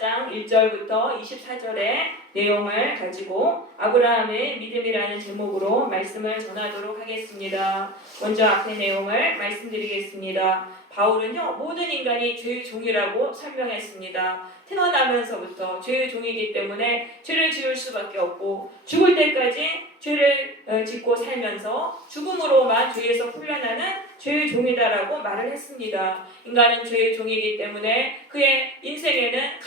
4장 1절부터 24절의 내용을 가지고 아브라함의 믿음이라는 제목으로 말씀을 전하도록 하겠습니다. 먼저 앞의 내용을 말씀드리겠습니다. 바울은요, 모든 인간이 죄의 종이라고 설명했습니다. 태어나면서부터 죄의 종이기 때문에 죄를 지을 수밖에 없고 죽을 때까지 죄를 짓고 살면서 죽음으로만 죄에서 풀려나는 죄의 종이다라고 말을 했습니다. 인간은 죄의 종이기 때문에 그의 인생에는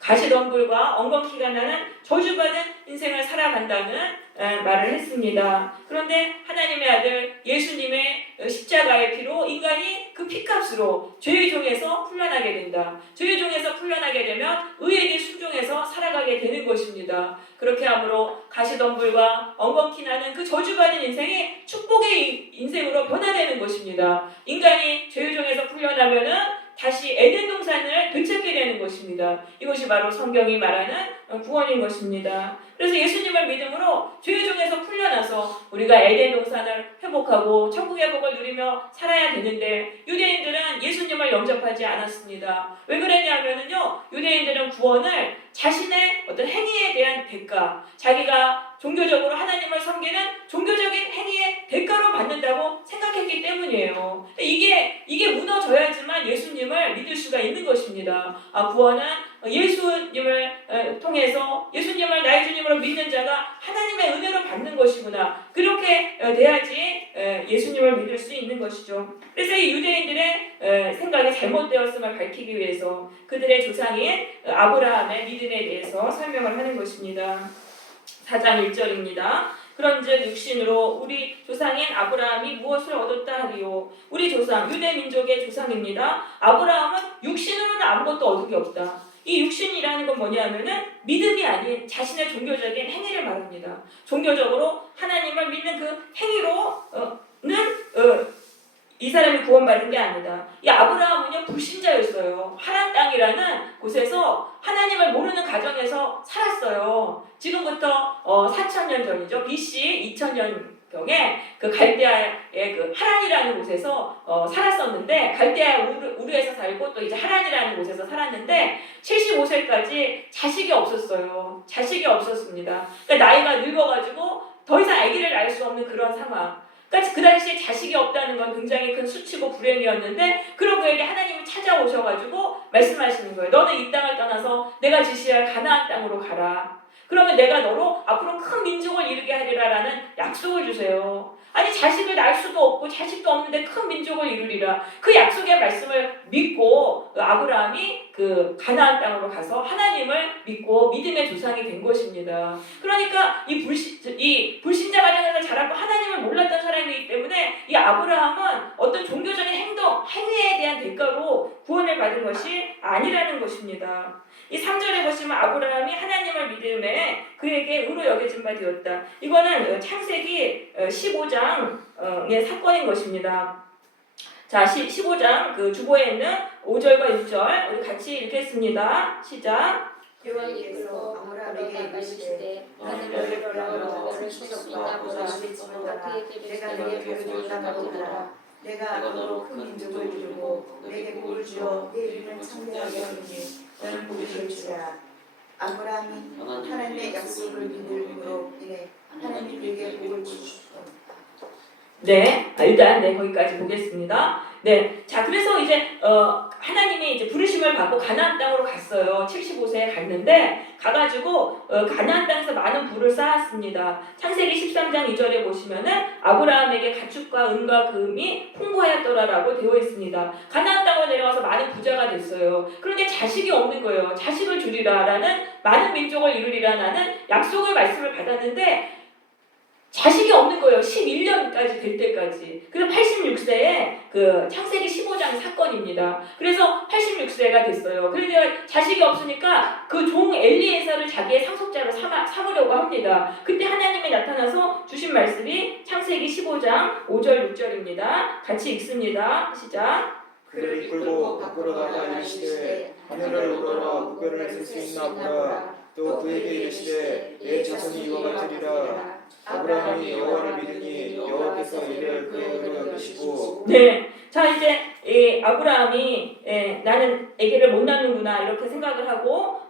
가시덤불과 엉겅퀴가 나는 저주받은 인생을 살아간다는 말을 했습니다. 그런데 하나님의 아들 예수님의 십자가의 피로 인간이 그 피값으로 죄의 종에서 풀려나게 된다. 죄의 종에서 풀려나게 되면 의에게 순종해서 살아가게 되는 것입니다. 그렇게 함으로 가시덤불과 엉겅퀴 나는 그 저주받은 인생이 축복의 인생으로 변화되는 것입니다. 인간이 죄의 종에서 풀려나면은 다시 에덴 동산을 되찾게 되는 것입니다. 이것이 바로 성경이 말하는 구원인 것입니다. 그래서 예수님을 믿음으로 죄의 종에서 풀려나서 우리가 에덴 동산을 회복하고 천국의 복을 누리며 살아야 되는데 유대인들은 예수님을 영접하지 않았습니다. 왜 그랬냐면요, 유대인들은 구원을 자신의 어떤 행위에 대한 대가, 자기가 종교적으로 하나님을 섬기는 종교적인 행위의 대가로 받는다고 생각했기 때문이에요. 이게 무너져야지만 예수님을 믿을 수가 있는 것입니다. 구원은 예수님을 통해서 예수님을 나의 주님으로 믿는 자가 하나님의 은혜로 받는 것이구나. 그렇게 돼야지 예수님을 믿을 수 있는 것이죠. 그래서 이 유대인들의 생각이 잘못되었음을 밝히기 위해서 그들의 조상인 아브라함의 믿음에 대해서 설명을 하는 것입니다. 4장 1절입니다. 그런즉 육신으로 우리 조상인 아브라함이 무엇을 얻었다 하리요. 우리 조상, 유대 민족의 조상입니다. 아브라함은 육신으로는 아무것도 얻은 게 없다. 이 육신이라는 건 뭐냐면은 믿음이 아닌 자신의 종교적인 행위를 말합니다. 종교적으로 하나님을 믿는 그 행위로는 이 사람이 구원받은 게 아니다. 이 아브라함은요, 불신자였어요. 하란 땅이라는 곳에서 하나님을 모르는 가정에서 살았어요. 지금부터 4,000년 전이죠. BC 2,000년경에 그 갈대아의 그 하란이라는 곳에서 살았었는데, 갈대아 우르에서 살고 또 이제 하란이라는 곳에서 살았는데 75세까지 자식이 없었어요. 자식이 없었습니다. 그러니까 나이가 늙어가지고 더 이상 아기를 낳을 수 없는 그런 상황. 그러니까 그 당시에 자식이 없다는 건 굉장히 큰 수치고 불행이었는데, 그런 그에게 하나님이 찾아오셔가지고 말씀하시는 거예요. 너는 이 땅을 떠나서 내가 지시할 가나안 땅으로 가라. 그러면 내가 너로 앞으로 큰 민족을 이루게 하리라라는 약속을 주세요. 아니, 자식을 낳을 수도 없고 자식도 없는데 큰 민족을 이루리라. 그 약속의 말씀을 믿고 아브라함이 그 가나안 땅으로 가서 하나님을 믿고 믿음의 조상이 된 것입니다. 그러니까 이 불신자 가정에서 자라고 하나님을 몰랐던 사람이기 때문에 이 아브라함은 어떤 종교적인 행위에 대한 대가로 구원을 받은 것이 아니라는 것입니다. 이 3절에 보시면 아브라함이 하나님을 믿음에 그에게 의로 여겨진 바 되었다. 이거는 창세기 15장의 사건인 것입니다. 자, 15장 그 주보에 있는 5절과 6절 우리 같이 읽겠습니다. 시작. 여호와께서 아브라함에게 이르시되 너는 너를 돌아보라 칠수 있나 보라 내가 내게 보여주리라 하노라. 내가 너로 큰 민족을 이루고 내게 복을 주어 내 이름을 창대하게 하리니 너는 복이 될지라. 아브라함이 하나님의 약속을 믿음으로 인해 하나님이 그에게 복을 주시고. 네, 일단 거기까지 보겠습니다. 네, 자, 그래서 이제 하나님이 이제 부르심을 받고 가나안 땅으로 갔어요. 75세에 갔는데 가가지고 가나안 땅에서 많은 부를 쌓았습니다. 창세기 13장 2절에 보시면은 아브라함에게 가축과 은과 금이 풍부하였더라라고 되어 있습니다. 가나안 땅으로 내려가서 많은 부자가 됐어요. 그런데 자식이 없는 거예요. 자식을 주리라라는, 많은 민족을 이루리라라는 약속의 말씀을 받았는데 자식이 없는 거예요. 11년까지 될 때까지. 그래서 86세에 그 창세기 15장 사건입니다. 그래서 86세가 됐어요. 그런데 자식이 없으니까 그 종 엘리에서를 자기의 상속자로 삼으려고 합니다. 그때 하나님이 나타나서 주신 말씀이 창세기 15장 5절 6절입니다. 같이 읽습니다. 시작. 그를 이끌고 밖으로 나가 이르시되 하늘을 우러러 무뼈를 쓸 수 있나 보라. 또 그에게 이르시되 내 자손이 이와 같으리라. 아브라함이 여호와를 믿으니 여호와께서 이를 그의 의로 여기시고. 네, 자 이제 이 아브라함이 나는 아기를 못 낳는구나 이렇게 생각을 하고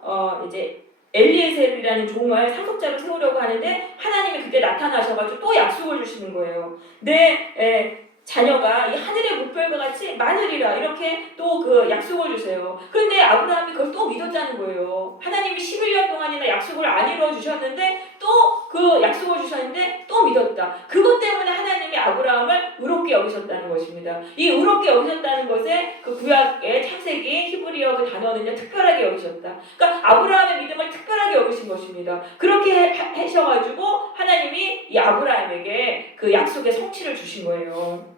이제 엘리에셀이라는 종을 상속자로 세우려고 하는데 하나님이 그때 나타나셔가지고 또 약속을 주시는 거예요. 내 자녀가 이 하늘의 물결과 같이 많으리라 이렇게 또 그 약속을 주세요. 그런데 아브라함이 그걸 또 믿었다는 거예요. 하나님이 11년 동안이나 약속을 안 이루어 주셨는데 또 그 약속을 주셨는데 또 믿었다. 그것 때문에 하나님이 아브라함을 의롭게 여기셨다는 것입니다. 이 의롭게 여기셨다는 것에 그 구약의 창세기 히브리어 그 단어는요 특별하게 여기셨다. 그러니까 아브라함의 믿음을 특별하게 여기신 것입니다. 그렇게 하셔가지고 하나님이 이 아브라함에게 그 약속의 성취를 주신 거예요.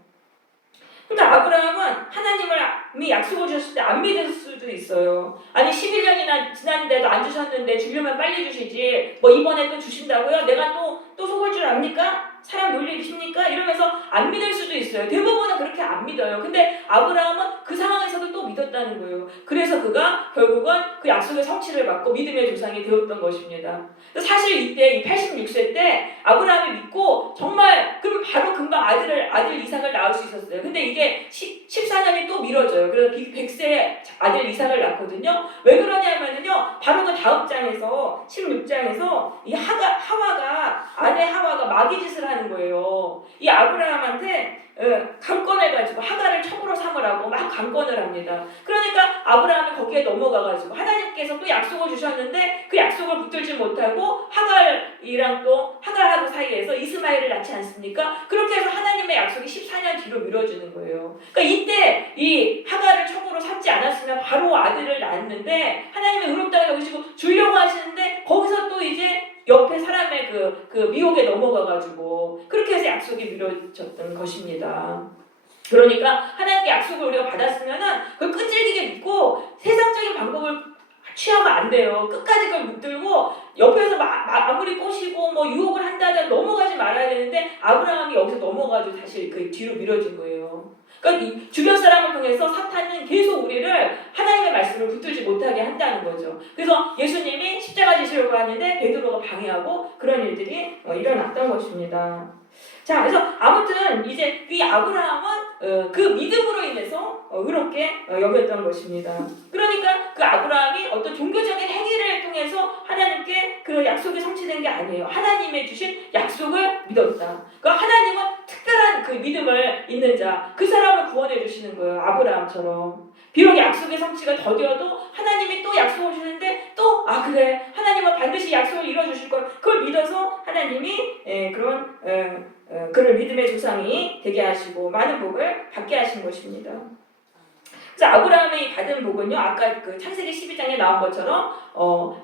그러니까 아브라함은 하나님이 약속을 주셨을 때 안 믿을 수도 있어요. 아니 11년이나 지났는데도 안 주셨는데 주려면 빨리 주시지 뭐 이번에 또 주신다고요? 내가 또 속을 줄 압니까? 사람 놀리십니까? 이러면서 안 믿을 수도 있어요. 대부분은 그렇게 안 믿어요. 근데 아브라함은 그 상황에서도 또 믿었다는 거예요. 그래서 그가 결국은 그 약속의 성취를 받고 믿음의 조상이 되었던 것입니다. 사실 이때 86세 때 아브라함이 믿고 정말 그럼 바로 금방 아들 이삭을 낳을 수 있었어요. 근데 이게 14년이 또 미뤄져요. 그래서 100세에 아들 이삭을 낳거든요. 왜 그러냐면요. 바로 그 다음 장에서 16장에서 이 아내 하와가 마귀짓을 하는 거예요. 이 아브라함한테 강권해가지고 하가를 첩으로 삼으라고 막 강권을 합니다. 그러니까 아브라함이 거기에 넘어가가지고 하나님께서 또 약속을 주셨는데 그 약속을 붙들지 못하고 하갈하고 사이에서 이스마엘을 낳지 않습니까? 그렇게 해서 하나님의 약속이 14년 뒤로 미뤄지는 거예요. 그러니까 이때 이 하갈을 첩으로 삼지 않았으면 바로 아들을 낳았는데 하나님의 의롭다고 여기시고 주려고 하시는데 거기서 또 이제 옆에 사람의 그 미혹에 넘어가가지고 그렇게 해서 약속이 미뤄졌던 것입니다. 그러니까 하나님께 약속을 우리가 받았으면은 그걸 끈질기게 믿고 세상적인 방법을 취하면 안 돼요. 끝까지 그걸 붙들고 옆에서 아무리 꼬시고 뭐 유혹을 한다든 넘어가지 말아야 되는데 아브라함이 여기서 넘어가지고 다시 그 뒤로 미뤄진 거예요. 그러니까 이 주변 사람을 통해서 사탄은 계속 우리를 하나님의 말씀을 붙들지 못하게 한다는 거죠. 그래서 예수님이 십자가 지시려고 하는데 베드로가 방해하고 그런 일들이 일어났던 것입니다. 자, 그래서 아무튼 이제 이 아브라함은 그 믿음으로 인해서 의롭게 여겼던 것입니다. 그러니까 그 아브라함이 어떤 종교적인 행위를 통해서 하나님께 그 약속이 성취된 게 아니에요. 하나님의 주신 약속을 믿었다. 그러니까 하나님은 특별한 그 믿음을 있는 자, 그 사람을 구원해 주시는 거예요. 아브라함처럼. 비록 약속의 성취가 더뎌도 하나님이 또 약속을 주시는데 또 그래 하나님은 반드시 약속을 이뤄주실 걸 그걸 믿어서 하나님이 그를 믿음의 조상이 되게 하시고 많은 복을 받게 하신 것입니다. 그래서 아브라함이 받은 복은요 아까 그 창세기 12장에 나온 것처럼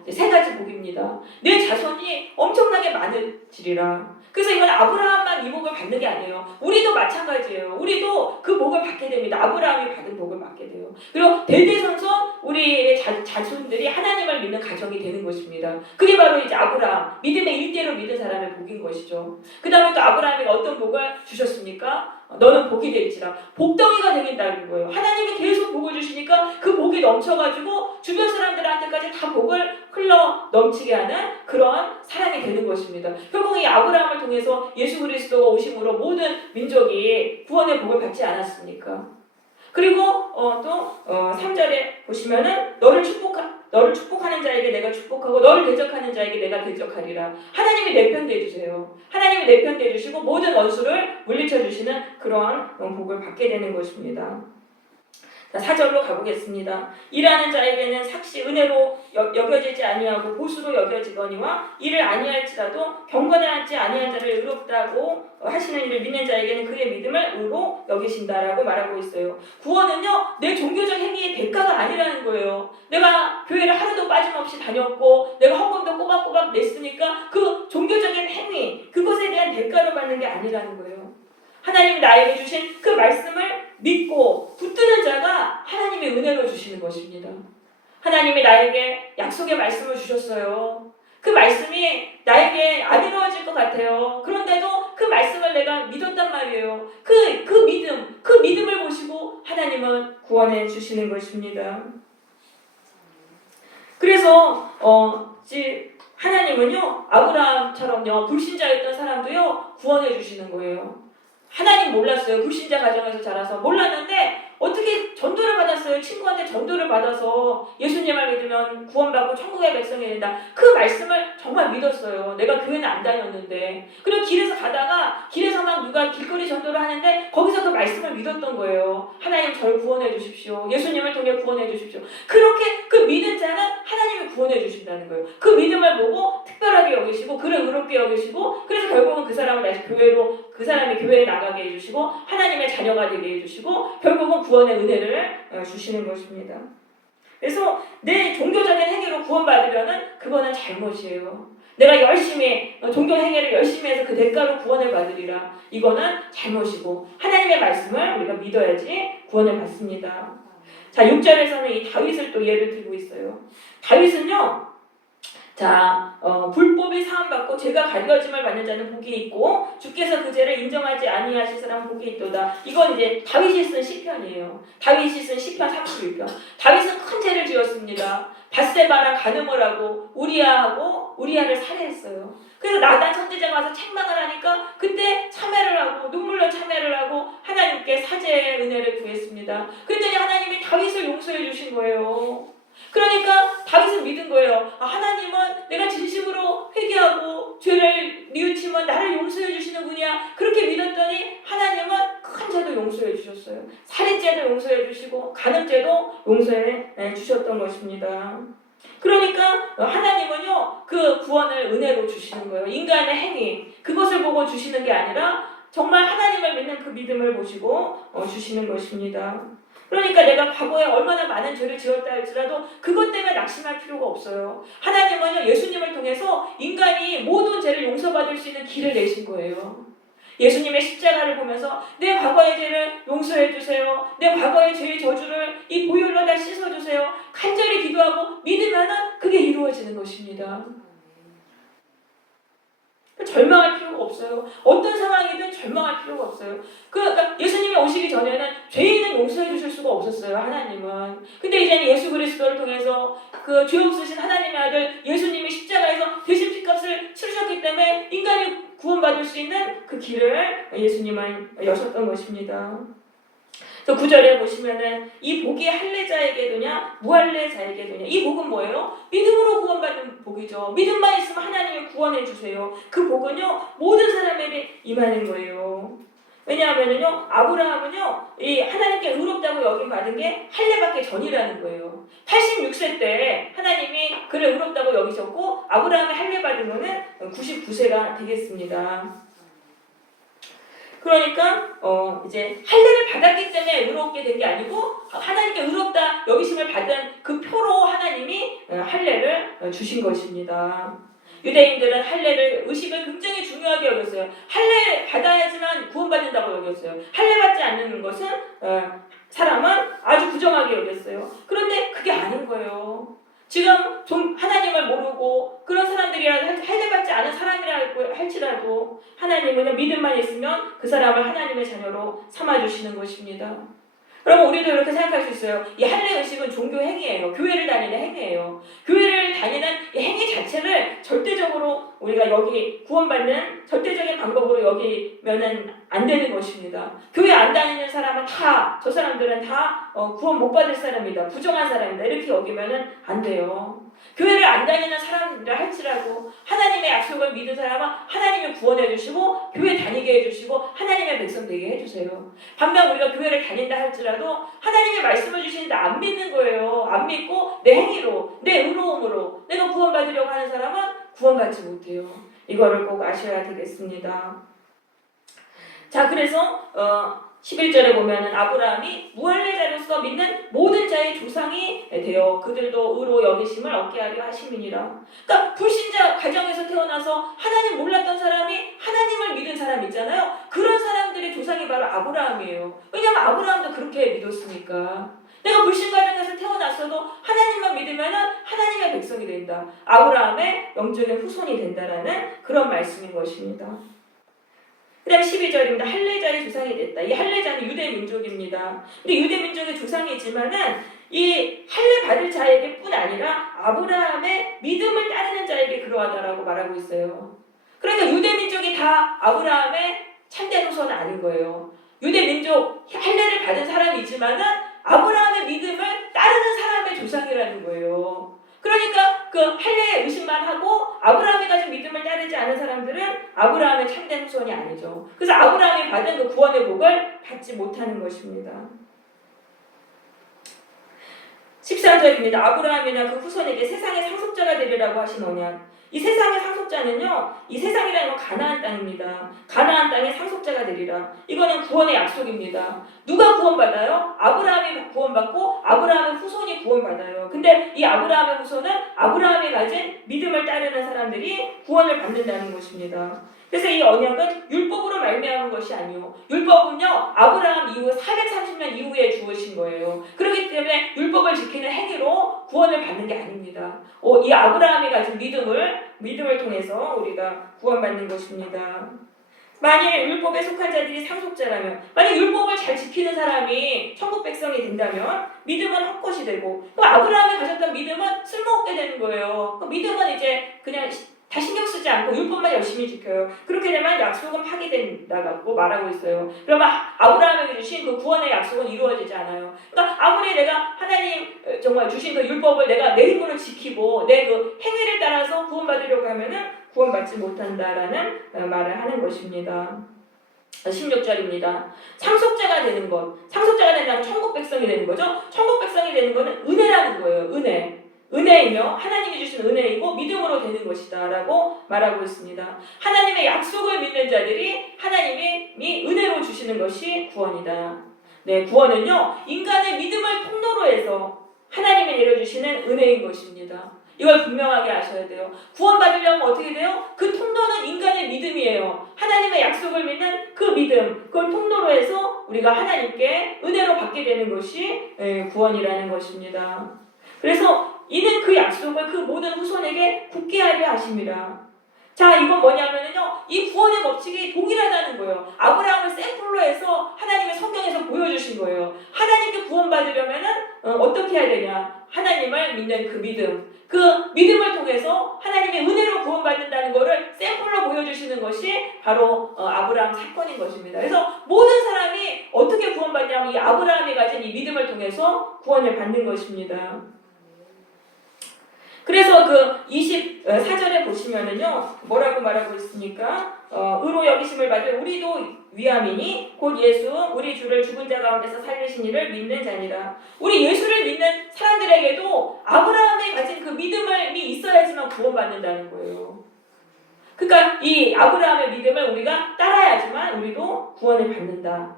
세 가지 복입니다. 내 자손이 엄청나게 많으리라. 그래서 이건 아브라함만 이 복을 받는 게 아니에요. 우리도 마찬가지예요. 우리도 그 복을 받게 됩니다. 아브라함이 받은 복을 받게 돼요. 그리고 대대손손 우리의 자손들이 하나님을 믿는 가정이 되는 것입니다. 그게 바로 이제 아브라함, 믿음의 일대로 믿은 사람의 복인 것이죠. 그 다음에 또 아브라함이 어떤 복을 주셨습니까? 너는 복이 될지라. 복덩이가 되겠다는 거예요. 하나님이 계속 복을 주시니까 그 복이 넘쳐가지고 주변 사람들한테까지 다 복을 흘러 넘치게 하는 그런 사람이 되는 것입니다. 결국 이 아브라함을 통해서 예수 그리스도가 오심으로 모든 민족이 구원의 복을 받지 않았습니까? 그리고 또 3절에 보시면은 너를 축복하는 자에게 내가 축복하고 너를 대적하는 자에게 내가 대적하리라. 하나님이 내 편 되주세요. 하나님이 내 편 되주시고 모든 원수를 물리쳐 주시는 그러한 복을 받게 되는 것입니다. 자, 4절로 가보겠습니다. 일하는 자에게는 삭시 은혜로 여겨지지 아니하고 보수로 여겨지거니와 이를 아니할지라도 경건하지 아니한 자를 의롭다고 하시는 이를 믿는 자에게는 그의 믿음을 의로 여기신다라고 말하고 있어요. 구원은요 내 종교적 행위의 대가가 아니라는 거예요. 내가 교회를 하루도 빠짐없이 다녔고 내가 헌금도 꼬박꼬박 냈으니까 그 종교적인 행위 그것에 대한 대가로 받는 게 아니라는 거예요. 하나님이 나에게 주신 그 말씀을 믿고 붙드는 자가 하나님의 은혜로 주시는 것입니다. 하나님이 나에게 약속의 말씀을 주셨어요. 그 말씀이 나에게 안 이루어질 것 같아요. 그런데도 그 말씀을 내가 믿었단 말이에요. 그 믿음을 보시고 하나님은 구원해 주시는 것입니다. 그래서 하나님은요 아브라함처럼요 불신자였던 사람도요 구원해 주시는 거예요. 하나님 몰랐어요. 불신자 가정에서 자라서 몰랐는데 어떻게 전도를 받았어요. 친구한테 전도를 받아서 예수님을 믿으면 구원받고 천국의 백성이 된다. 그 말씀을 정말 믿었어요. 내가 교회는 안 다녔는데. 그리고 길에서 가다가 길에서 막 누가 길거리 전도를 하는데 거기서 그 말씀을 믿었던 거예요. 하나님 저를 구원해 주십시오. 예수님을 통해 구원해 주십시오. 그렇게 그 믿은 자는 하나님이 구원해 주신다는 거예요. 그 믿음을 보고 특별하게 여기시고 그를 의롭게 여기시고 그래서 결국은 그 사람을 다시 교회로 그 사람이 교회에 나가게 해주시고 하나님의 자녀가 되게 해주시고 결국은 구원의 은혜를 주시는 것입니다. 그래서 내 종교적인 행위로 구원받으려는 그거는 잘못이에요. 내가 열심히 종교 행위를 열심히 해서 그 대가로 구원을 받으리라. 이거는 잘못이고 하나님의 말씀을 우리가 믿어야지 구원을 받습니다. 자, 6절에서는 이 다윗을 또 예를 들고 있어요. 다윗은요. 자, 불법이 사함받고 죄가 가려짐을 받는 자는 복이 있고 주께서 그 죄를 인정하지 아니하실 사람은 복이 있도다. 이건 이제 다윗이 쓴 시편이에요. 다윗이 쓴 시편 31편. 다윗은 큰 죄를 지었습니다. 밧세바랑 간음을 하고 우리아를 살해했어요. 그래서 나단 선지자가 와서 책망을 하니까 그때 참회를 하고 눈물로 참회를 하고 하나님께 사죄의 은혜를 구했습니다. 그랬더니 하나님이 다윗을 용서해 주신 거예요. 그러니까 다윗은 믿은 거예요. 하나님은 내가 진심으로 회개하고 죄를 뉘우치면 나를 용서해 주시는군요. 그렇게 믿었더니 하나님은 큰 죄도 용서해 주셨어요. 살인죄도 용서해 주시고 간음죄도 용서해 주셨던 것입니다. 그러니까 하나님은요 그 구원을 은혜로 주시는 거예요. 인간의 행위 그것을 보고 주시는 게 아니라 정말 하나님을 믿는 그 믿음을 보시고 주시는 것입니다. 그러니까 내가 과거에 얼마나 많은 죄를 지었다 할지라도 그것 때문에 낙심할 필요가 없어요. 하나님은요 예수님을 통해서 인간이 모든 죄를 용서받을 수 있는 길을 내신 거예요. 예수님의 십자가를 보면서 내 과거의 죄를 용서해 주세요. 내 과거의 죄의 저주를 이 보혈로 다 씻어주세요. 간절히 기도하고 믿으면은 그게 이루어지는 것입니다. 절망할 필요가 없어요. 어떤 상황이든 절망할 필요가 없어요. 그러니까 예수님이 오시기 전에는 죄인은 용서해 주실 수가 없었어요. 하나님은. 근데 이제는 예수 그리스도를 통해서 그 죄 없으신 하나님의 아들 예수님이 십자가에서 대신 피값을 치르셨기 때문에 인간이 구원받을 수 있는 그 길을 예수님은 여셨던 것입니다. 또 9절에 보시면은 이 복이 할례자에게 도냐 무할례자에게 도냐. 이 복은 뭐예요? 믿음으로 구원받는 복이죠. 믿음만 있으면 하나님이 구원해 주세요. 그 복은요 모든 사람에게 임하는 거예요. 왜냐하면요 아브라함은요 이 하나님께 의롭다고 여김 받은 게 할례받기 전이라는 거예요. 86세 때 하나님이 그를 의롭다고 여기셨고 아브라함이 할례받은 거는 99세가 되겠습니다. 그러니까 이제 할례를 받았기 때문에 의롭게 된 게 아니고 하나님께 의롭다 여기심을 받은 그 표로 하나님이 할례를 주신 것입니다. 유대인들은 할례를 의식을 굉장히 중요하게 여겼어요. 할례 받아야지만 구원받는다고 여겼어요. 할례 받지 않는 것은 사람은 아주 부정하게 여겼어요. 그런데 그게 아닌 거예요. 지금 좀 하나님을 모르고 그런 사람들이라도 할례받지 않은 사람이라고 할지라도 하나님은 믿음만 있으면 그 사람을 하나님의 자녀로 삼아주시는 것입니다. 그러면 우리도 이렇게 생각할 수 있어요. 이 할례 의식은 종교 행위예요. 교회를 다니는 행위예요. 교회를 다니는 이 행위 자체를 절대적으로 우리가 여기 구원받는 절대적인 방법으로 여기면은 안 되는 것입니다. 교회 안 다니는 사람은 다 저 사람들은 다 구원 못 받을 사람이다. 부정한 사람이다. 이렇게 여기면은 안 돼요. 교회를 안 다니는 사람이라 할지라도 하나님의 약속을 믿은 사람은 하나님이 구원해 주시고 교회 다니게 해주시고 하나님의 백성 되게 해주세요. 반면 우리가 교회를 다닌다 할지라도 하나님의 말씀을 주시는데 안 믿는 거예요. 안 믿고 내 행위로 내 의로움으로 내가 구원받으려고 하는 사람은 구원받지 못해요. 이거를 꼭 아셔야 되겠습니다. 자, 그래서 11절에 보면은 아브라함이 무할례자로서 믿는 모든 자의 조상이 되어 그들도 의로 여기심을 얻게 하려 하심이니라. 그러니까 불신자 가정에서 태어나서 하나님 몰랐던 사람이 하나님을 믿은 사람 있잖아요. 그런 사람들의 조상이 바로 아브라함이에요. 왜냐하면 아브라함도 그렇게 믿었으니까. 내가 불신 가정에서 태어났어도 하나님만 믿으면은 하나님의 백성이 된다. 아브라함의 영적인 후손이 된다라는 그런 말씀인 것입니다. 그 다음 12절입니다. 할례자의 조상이 됐다. 이 할례자는 유대 민족입니다. 근데 유대 민족의 조상이지만은 이 할례 받을 자에게 뿐 아니라 아브라함의 믿음을 따르는 자에게 그러하다라고 말하고 있어요. 그러니까 유대 민족이 다 아브라함의 참된 후손은 아닌 거예요. 유대 민족 할례를 받은 사람이지만은 아브라함의 믿음을 따르는 사람의 조상이라는 거예요. 그러니까 그 할례 의식만 하고 아브라함이 가진 믿음을 따르지 않은 사람들은 아브라함의 참된 후손이 아니죠. 그래서 아브라함이 받은 그 구원의 복을 받지 못하는 것입니다. 13절입니다. 아브라함이나 그 후손에게 세상의 상속자가 되리라고 하신 언약. 이 세상의 상속자는요, 이 세상이라는 건 가나안 땅입니다. 가나안 땅의 상속자가 되리라. 이거는 구원의 약속입니다. 누가 구원받아요? 아브라함이 구원받고 아브라함의 후손이 구원받아요. 근데 이 아브라함의 후손은 아브라함이 가진 믿음을 따르는 사람들이 구원을 받는다는 것입니다. 그래서 이 언약은 율법으로 말미암은 것이 아니요. 율법은요, 아브라함 이후 430년 이후에 주어진 거예요. 그렇기 때문에 율법을 지키는 행위로 구원을 받는 게 아닙니다. 이 아브라함이 가진 믿음을 통해서 우리가 구원받는 것입니다. 만일 율법에 속한 자들이 상속자라면, 만약 율법을 잘 지키는 사람이 천국 백성이 된다면 믿음은 헛것이 되고, 또 아브라함이 가졌던 믿음은 쓸모없게 되는 거예요. 그 믿음은 이제 그냥 다 신경 쓰지 않고 율법만 열심히 지켜요. 그렇게 되면 약속은 파기된다고 말하고 있어요. 그러면 아브라함에게 주신 그 구원의 약속은 이루어지지 않아요. 그러니까 아무리 내가 하나님 정말 주신 그 율법을 내가 내 힘으로 지키고 내 그 행위를 따라서 구원받으려고 하면은 구원받지 못한다라는 말을 하는 것입니다. 16절입니다. 상속자가 되는 것. 상속자가 된다면 천국 백성이 되는 거죠. 천국 백성이 되는 것은 은혜라는 거예요. 은혜. 은혜이며 하나님이 주신 은혜이고 믿음으로 되는 것이다 라고 말하고 있습니다. 하나님의 약속을 믿는 자들이 하나님이 은혜로 주시는 것이 구원이다. 네, 구원은요, 인간의 믿음을 통로로 해서 하나님이 내려주시는 은혜인 것입니다. 이걸 분명하게 아셔야 돼요. 구원받으려면 어떻게 돼요? 그 통로는 인간의 믿음이에요. 하나님의 약속을 믿는 그 믿음, 그걸 통로로 해서 우리가 하나님께 은혜로 받게 되는 것이 구원이라는 것입니다. 그래서 이는 그 약속을 그 모든 후손에게 굳게 하려 하심이라. 자, 이건 뭐냐면요, 이 구원의 법칙이 동일하다는 거예요. 아브라함을 샘플로 해서 하나님의 성경에서 보여주신 거예요. 하나님께 구원받으려면은 어떻게 해야 되냐? 하나님을 믿는 그 믿음. 그 믿음을 통해서 하나님의 은혜로 구원받는다는 것을 샘플로 보여주시는 것이 바로 아브라함 사건인 것입니다. 그래서 모든 사람이 어떻게 구원받냐면 이 아브라함이 가진 이 믿음을 통해서 구원을 받는 것입니다. 그래서 그 24절에 보시면은요, 뭐라고 말하고 있습니까? 의로 여기심을 받을 우리도 위함이니 곧 예수 우리 주를 죽은 자 가운데서 살리신 이를 믿는 자니라. 우리 예수를 믿는 사람들에게도 아브라함이 가진 그 믿음이 있어야지만 구원받는다는 거예요. 그러니까 이 아브라함의 믿음을 우리가 따라야지만 우리도 구원을 받는다.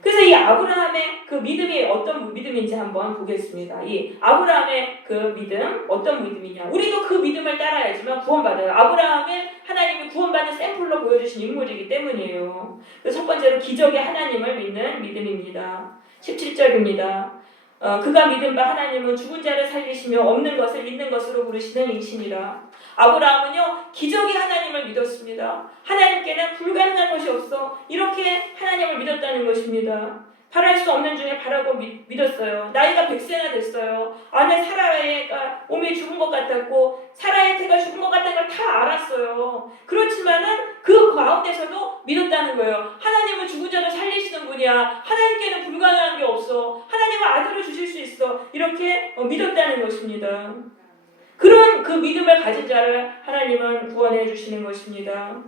그래서 이 아브라함의 그 믿음이 어떤 믿음인지 한번 보겠습니다. 이 아브라함의 그 믿음 어떤 믿음이냐? 우리도 그 믿음을 따라야지만 구원받아요. 아브라함은 하나님이 구원받는 샘플로 보여주신 인물이기 때문이에요. 그래서 첫 번째로 기적의 하나님을 믿는 믿음입니다. 17절입니다. 그가 믿은 바 하나님은 죽은 자를 살리시며 없는 것을 있는 것으로 부르시는 이시니라. 아브라함은요, 기적의 하나님을 믿었습니다. 하나님께는 불가능한 것이 없어. 이렇게 하나님을 믿었다는 것입니다. 바랄 수 없는 중에 바라고 믿었어요. 나이가 100세나 됐어요. 아내 사라가 몸이 죽은 것 같았고 사라의 태가 죽은 것 같다는 걸 다 알았어요. 그렇지만은 그 가운데서도 믿었다는 거예요. 하나님은 죽은 자를 살리시는 분이야. 하나님께는 불가능한 게 없어. 하나님은 아들을 주실 수 있어. 이렇게 믿었다는 것입니다. 그런 그 믿음을 가진 자를 하나님은 구원해 주시는 것입니다.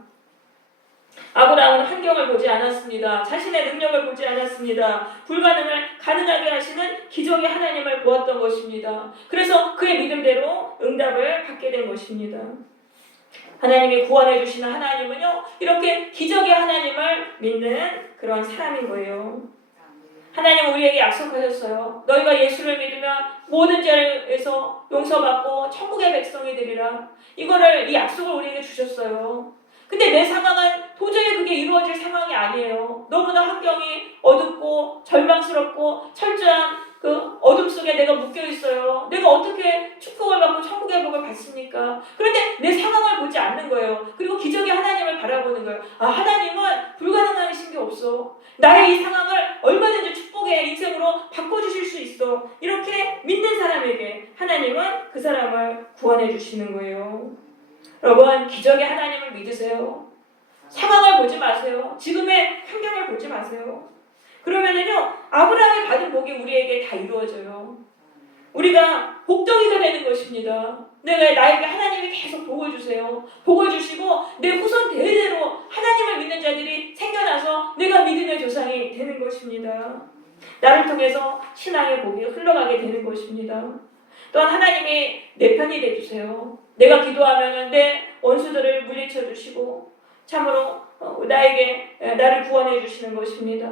아브라함은 환경을 보지 않았습니다. 자신의 능력을 보지 않았습니다. 불가능을 가능하게 하시는 기적의 하나님을 보았던 것입니다. 그래서 그의 믿음대로 응답을 받게 된 것입니다. 하나님이 구원해 주시는 하나님은요, 이렇게 기적의 하나님을 믿는 그런 사람인 거예요. 하나님은 우리에게 약속하셨어요. 너희가 예수를 믿으면 모든 죄에서 용서받고 천국의 백성이 되리라. 이 약속을 우리에게 주셨어요. 근데 내 상황은 도저히 그게 이루어질 상황이 아니에요. 너무나 환경이 어둡고 절망스럽고 철저한 그 어둠 속에 내가 묶여 있어요. 내가 어떻게 축복을 받고 천국의 복을 받습니까? 그런데 내 상황을 보지 않는 거예요. 그리고 기적의 하나님을 바라보는 거예요. 하나님은 불가능하신 게 없어. 나의 이 상황을 얼마든지 축복의 인생으로 바꿔주실 수 있어. 이렇게 믿는 사람에게 하나님은 그 사람을 구원해 주시는 거예요. 여러분, 기적의 하나님을 믿으세요. 상황을 보지 마세요. 지금의 환경을 보지 마세요. 그러면은요, 아브라함이 받은 복이 우리에게 다 이루어져요. 우리가 복덩이가 되는 것입니다. 나에게 하나님이 계속 복을 주세요. 복을 주시고 내 후손 대대로 하나님을 믿는 자들이 생겨나서 내가 믿음의 조상이 되는 것입니다. 나를 통해서 신앙의 복이 흘러가게 되는 것입니다. 또한 하나님이 내 편이 되주세요. 내가 기도하면 내 원수들을 물리쳐 주시고 참으로 나를 구원해 주시는 것입니다.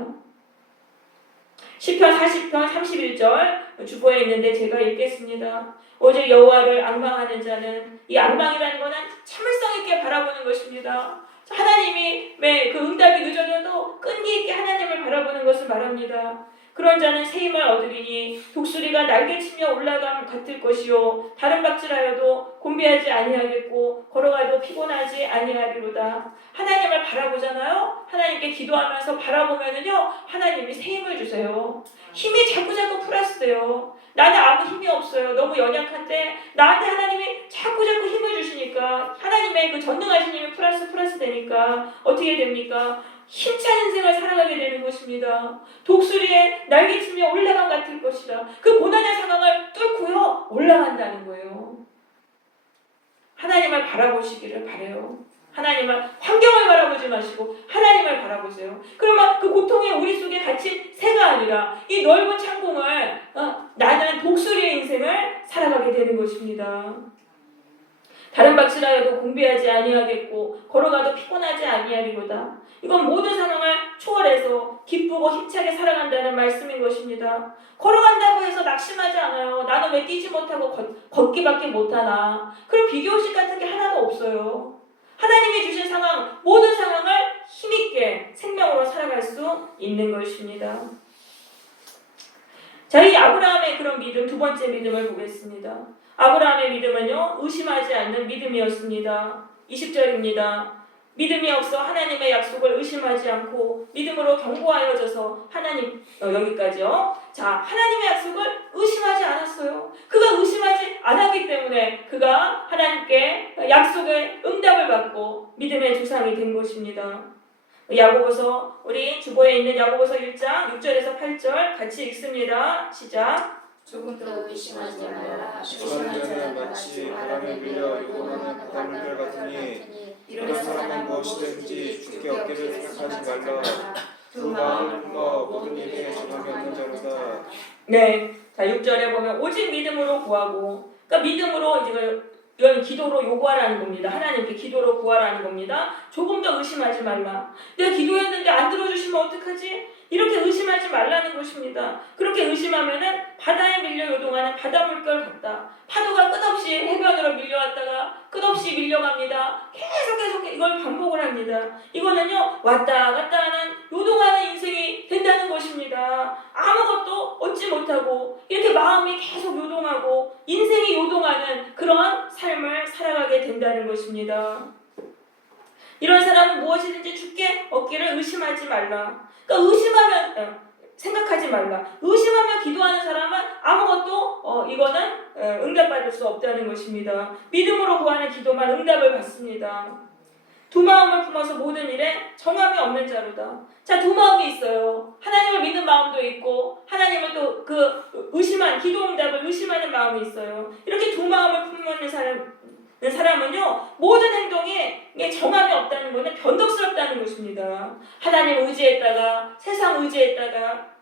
시편 40편 31절 주보에 있는데 제가 읽겠습니다. 오직 여호와를 앙망하는 자는, 이 앙망이라는 것은 참을성 있게 바라보는 것입니다. 하나님이 그 응답이 늦어져도 끈기 있게 하나님을 바라보는 것을 말합니다. 그런 자는 새 힘을 얻으리니 독수리가 날개치며 올라감 같을 것이요 다른 박질하여도 곤비하지 아니하겠고 걸어가도 피곤하지 아니하리로다. 하나님을 바라보잖아요. 하나님께 기도하면서 바라보면은요, 하나님이 새 힘을 주세요. 힘이 자꾸자꾸 플러스돼요. 나는 아무 힘이 없어요. 너무 연약한데 나한테 하나님이 자꾸자꾸 힘을 주시니까, 하나님의 그 전능하신 힘이 플러스 되니까 어떻게 됩니까? 힘찬 인생을 살아가게 되는 것입니다. 독수리의 날개치며 올라감 같을 것이다. 그 고난의 상황을 뚫고요 올라간다는 거예요. 하나님을 바라보시기를 바라요. 하나님을, 환경을 바라보지 마시고 하나님을 바라보세요. 그러면 그 고통이 우리 속에 갇힌 새가 아니라 이 넓은 창공을 나는 독수리의 인생을 살아가게 되는 것입니다. 다른 박질하여도 공비하지 아니하겠고 걸어가도 피곤하지 아니하리로다. 이건 모든 상황을 초월해서 기쁘고 힘차게 살아간다는 말씀인 것입니다. 걸어간다고 해서 낙심하지 않아요. 나는 왜 뛰지 못하고 걷기밖에 못하나. 그런 비교의식 같은 게 하나도 없어요. 하나님이 주신 상황, 모든 상황을 힘있게 생명으로 살아갈 수 있는 것입니다. 자, 이 아브라함의 그런 믿음, 두 번째 믿음을 보겠습니다. 아브라함의 믿음은요, 의심하지 않는 믿음이었습니다. 20절입니다. 믿음이 없어 하나님의 약속을 의심하지 않고 믿음으로 견고하여져서 여기까지요. 자, 하나님의 약속을 의심하지 않았어요. 그가 의심하지 않았기 때문에 그가 하나님께 약속의 응답을 받고 믿음의 조상이 된 것입니다. 야고보서, 우리 주보에 있는 야고보서 1장 6절에서 8절 같이 읽습니다. 시작. 조금도 의심하지 말라. 의심하는 자는 마치 바람에 밀려 요동하는 바닷물 같으니 이런 사람은 무엇이든지 주께 얻기를 생각하지 말라. 두 마음을 품어 모든 일에 정함이 없는 자로다. 네, 자 6절에 보면 오직 믿음으로 구하고, 그러니까 믿음으로 이건 기도로 요구하라는 겁니다. 하나님께 기도로 구하라는 겁니다. 조금 더 의심하지 말라. 내가 기도했는데 안 들어주시면 어떡하지? 이렇게 의심하지 말라는 것입니다. 그렇게 의심하면은 바다에 밀려 요동하는 바닷물결 같다. 파도가 끝없이 해변으로 밀려왔다가 끝없이 밀려갑니다. 계속 이걸 반복을 합니다. 이거는요, 왔다 갔다 하는 요동하는 인생이 된다는 것입니다. 아무것도 얻지 못하고 이렇게 마음이 계속 요동하고 인생이 요동하는 그런 삶을 살아가게 된다는 것입니다. 이런 사람은 무엇이든지 주께 얻기를 의심하지 말라. 그러니까 생각하지 말라. 의심하며 기도하는 사람은 아무것도 이거는 응답받을 수 없다는 것입니다. 믿음으로 구하는 기도만 응답을 받습니다. 두 마음을 품어서 모든 일에 정함이 없는 자로다. 자, 두 마음이 있어요. 하나님을 믿는 마음도 있고 하나님을 또 기도 응답을 의심하는 마음이 있어요. 이렇게 두 마음을 품는 사람은요, 모든 행동에 정함이 없다는 것은 변덕스럽다는 것입니다. 하나님 의지했다가 세상 의지했다가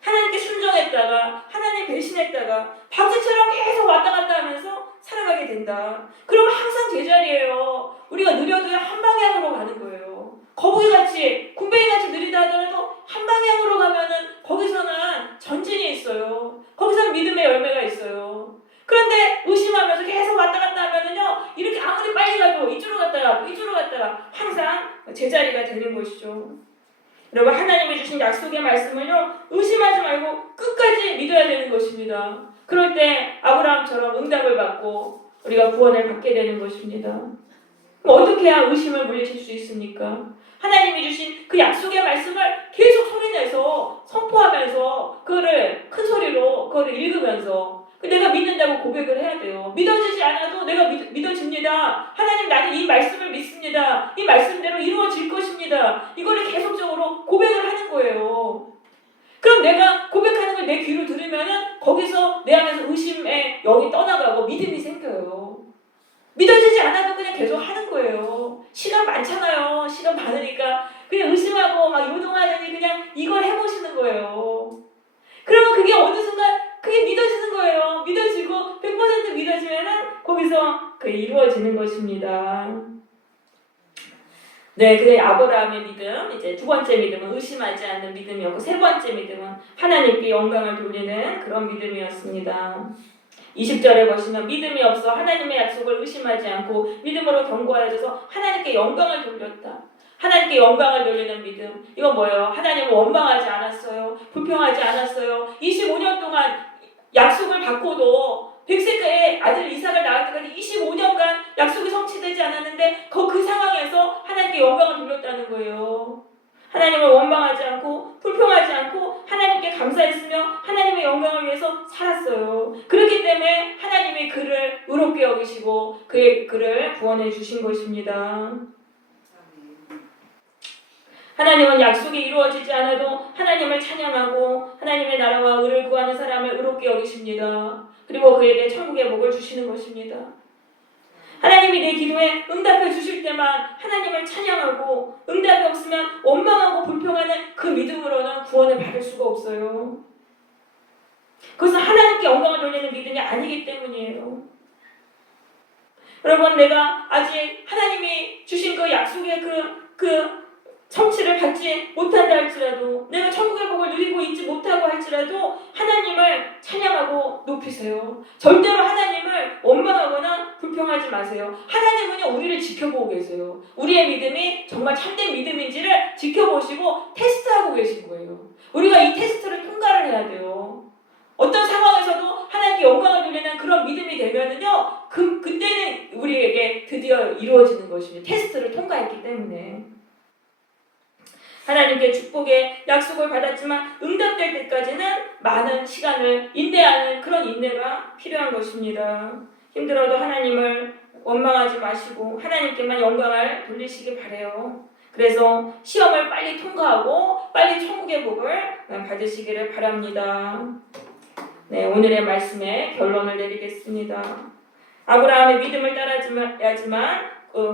하나님께 순종했다가 하나님 배신했다가 박쥐처럼 계속 왔다 갔다 하면서 살아가게 된다. 그러면 항상 제자리예요. 우리가 느려도요 한 방향으로 가는 거예요. 거북이같이 군뱅이같이 느리다 하더라도 한 방향으로 가면은 거기서는 전진이 있어요. 거기서는 믿음의 열매가 있어요. 그런데 의심하면서 계속 왔다 갔다 하면은요, 이렇게 아무리 빨리 가도 이쪽으로 갔다가 항상 제자리가 되는 것이죠. 여러분, 하나님이 주신 약속의 말씀을요, 의심하지 말고 끝까지 믿어야 되는 것입니다. 그럴 때 아브라함처럼 응답을 받고 우리가 구원을 받게 되는 것입니다. 그럼 어떻게 해야 의심을 물리칠 수 있습니까? 하나님이 주신 그 약속의 말씀을 계속 소리내서 선포하면서 그거를 큰 소리로 그거를 읽으면서 내가 믿는다고 고백을 해야 돼요. 믿어지지 않아도 내가 믿어집니다. 하나님, 나는 이 말씀을 믿습니다. 이 말씀대로 이루어질 것입니다. 이거를 계속적으로 고백을 하는 거예요. 내가 고백하는 걸 내 귀로 들으면은 거기서 내 안에서 의심의 영이 떠나가고 믿음이 생겨요. 믿어지지 않아도 그냥 계속 하는 거예요. 시간 많잖아요. 시간 많으니까 그냥 의심하고 막 요동하느니 그냥 이걸 해보시는 거예요. 그러면 그게 어느 순간 그게 믿어지는 거예요. 믿어지고 100% 믿어지면은 거기서 그게 이루어지는 것입니다. 네, 그래 아브라함의 믿음, 이제 두 번째 믿음은 의심하지 않는 믿음이었고 세 번째 믿음은 하나님께 영광을 돌리는 그런 믿음이었습니다. 20절에 보시면 믿음이 없어 하나님의 약속을 의심하지 않고 믿음으로 견고하여져서 하나님께 영광을 돌렸다. 하나님께 영광을 돌리는 믿음. 이건 뭐예요? 하나님을 원망하지 않았어요. 불평하지 않았어요. 25년 동안 약속을 받고도 100세의 아들 이삭을 낳을 때까지 25년간 약속이 성취되지 않았는데 그 상황에서 하나님께 영광을 돌렸다는 거예요. 하나님을 원망하지 않고 불평하지 않고 하나님께 감사했으며 하나님의 영광을 위해서 살았어요. 그렇기 때문에 하나님이 그를 의롭게 여기시고 그를 구원해 주신 것입니다. 하나님은 약속이 이루어지지 않아도 하나님을 찬양하고 하나님의 나라와 의를 구하는 사람을 의롭게 여기십니다. 그리고 그에게 천국의 복을 주시는 것입니다. 하나님이 내 기도에 응답해 주실 때만 하나님을 찬양하고 응답이 없으면 원망하고 불평하는 그 믿음으로는 구원을 받을 수가 없어요. 그것은 하나님께 영광을 돌리는 믿음이 아니기 때문이에요. 여러분, 내가 아직 하나님이 주신 그 약속의 그 성취를 받지 못한다 할지라도 내가 천국의 복을 누리고 있지 못하고 할지라도 하나님을 찬양하고 높이세요. 절대로 하나님을 원망하거나 불평하지 마세요. 하나님은요 우리를 지켜보고 계세요. 우리의 믿음이 정말 참된 믿음인지를 지켜보시고 테스트하고 계신 거예요. 우리가 이 테스트를 통과를 해야 돼요. 어떤 상황에서도 하나님께 영광을 돌리는 그런 믿음이 되면은요 그때는 우리에게 드디어 이루어지는 것입니다. 테스트를 통과했기 때문에. 하나님께 축복의 약속을 받았지만 응답될 때까지는 많은 시간을 인내하는 그런 인내가 필요한 것입니다. 힘들어도 하나님을 원망하지 마시고 하나님께만 영광을 돌리시길 바라요. 그래서 시험을 빨리 통과하고 빨리 천국의 복을 받으시기를 바랍니다. 네, 오늘의 말씀에 결론을 내리겠습니다. 아브라함의 믿음을 따라야지만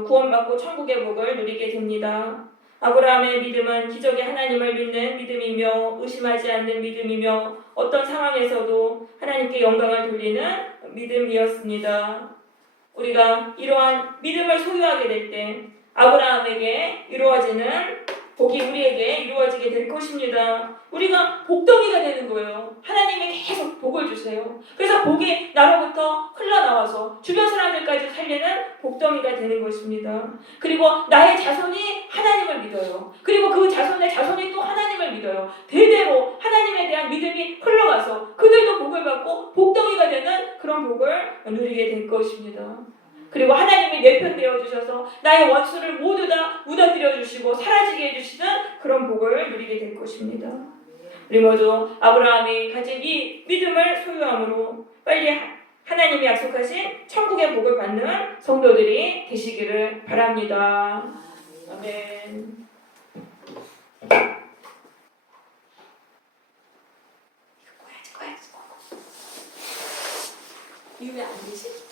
구원받고 천국의 복을 누리게 됩니다. 아브라함의 믿음은 기적의 하나님을 믿는 믿음이며 의심하지 않는 믿음이며 어떤 상황에서도 하나님께 영광을 돌리는 믿음이었습니다. 우리가 이러한 믿음을 소유하게 될 때 아브라함에게 이루어지는 복이 우리에게 이루어지게 될 것입니다. 우리가 복덩이가 되는 거예요. 하나님이 계속 복을 주세요. 그래서 복이 나로부터 흘러나와서 주변 사람들까지 살리는 복덩이가 되는 것입니다. 그리고 나의 자손이 하나님을 믿어요. 그리고 그 자손의 자손이 또 하나님을 믿어요. 대대로 하나님에 대한 믿음이 흘러가서 그들도 복을 받고 복덩이가 되는 그런 복을 누리게 될 것입니다. 그리고 하나님이 내 편 되어주셔서 나의 원수를 모두 다 무너뜨려 주시고 사라지게 해주시는 그런 복을 누리게 될 것입니다. 우리 모두 아브라함이 가진 이 믿음을 소유함으로 빨리 하나님이 약속하신 천국의 복을 받는 성도들이 되시기를 바랍니다. 아멘. 이거 왜 안 되지?